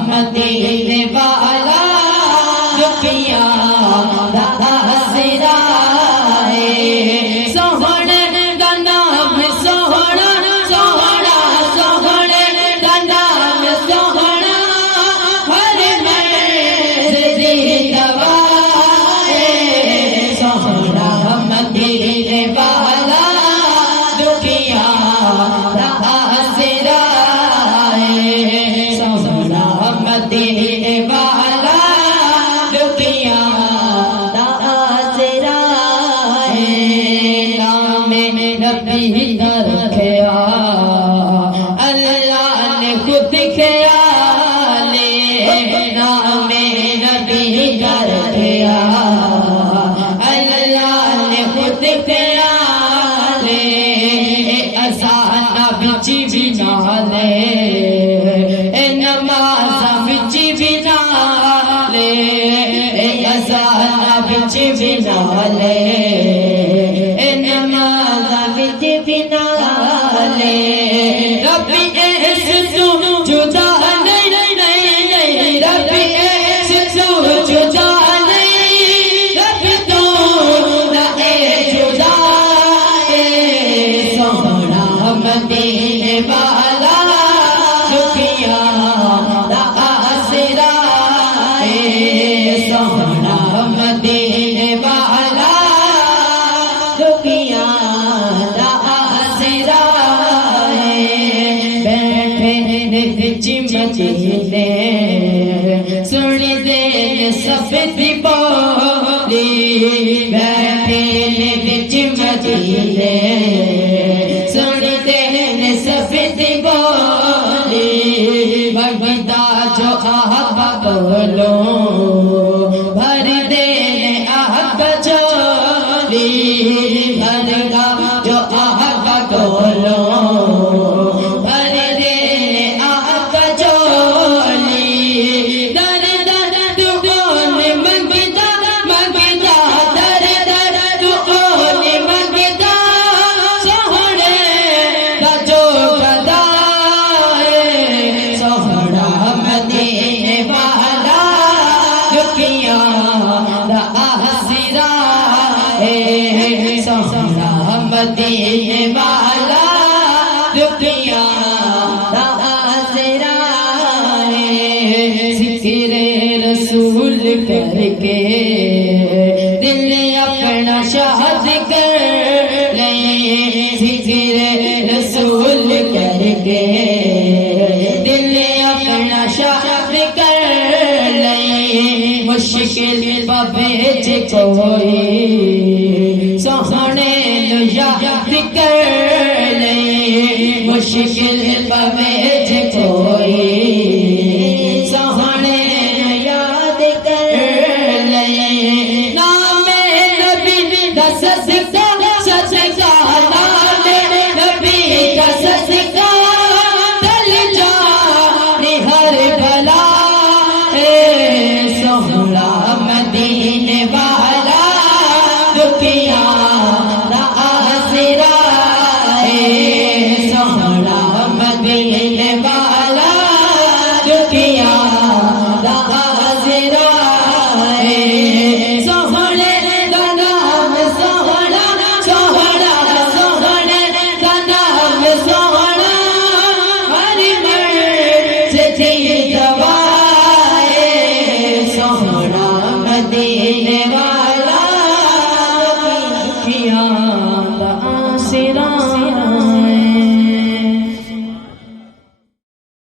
مدینے والا دکھیا دا آسرا ہے سوہنے دا نام سوہنا سوہنا سوہنے دا نام سوہنا ہر مرض دی دوا ہے سوہنا مدینے والا دکھیا دا آسرا ہے سوہنا مدینے والا دکھیا دا آسرا ہے نام نبی دا رکھیا اللہ نے خود خیالے نام نبی دا رکھیا اللہ نے خود خیالے اسانا بچ بھی نالے نماز بچ بھی نالے اسانا بچ بھی نالے نماز بچ بھی نالے ربی اس تو جدا نہیں ربی اس تو جدا نہیں ربی تو نہ جدا ہے سوہنا مدینے والا دکھیا دا آسرا ہے سوہنا مدینے والا دکھیا دا آسرا ہے بیٹھے وچ مدینے سن دے سفید بولی بیٹھے وچ مدینے سن دے سفید بولی بگدا جو آہا بولو بھر دے آہا چولی بھرگا جو آہا بولو بھر دے آہا چولی در در دکون مگدا مگدا در در دکون مگدا سوہنے دا جو گدا ہے سوہنا مدینے والا دکھیا دا آسرا ہے سوہنا مدینے والا دکھیا دا آسرا ہے ذکر رسول کر کے دل اپنا شاد کر لے ذکر رسول کر کے دل اپنا شاد کر لے مشکل پبیچ کوئی سوہنے نو یاد کر لے مشکل پبیچ کوئی سوہنے نو یاد کر لے نام نبی دا صدقہ صدقہ نام نبی دا صدقہ دل جانے ہر بلا ہے سوہنا مدینے والا دکھیا دا آسرا ہے سوہنا مدینے والا دکھیا دا آسرا ہے سوہنے دا نام سوہنا سوہنا سوہنے دا نام سوہنا ہر مرض دی دوا ہے سوہنا مدینے والا دکھیا دا آسرا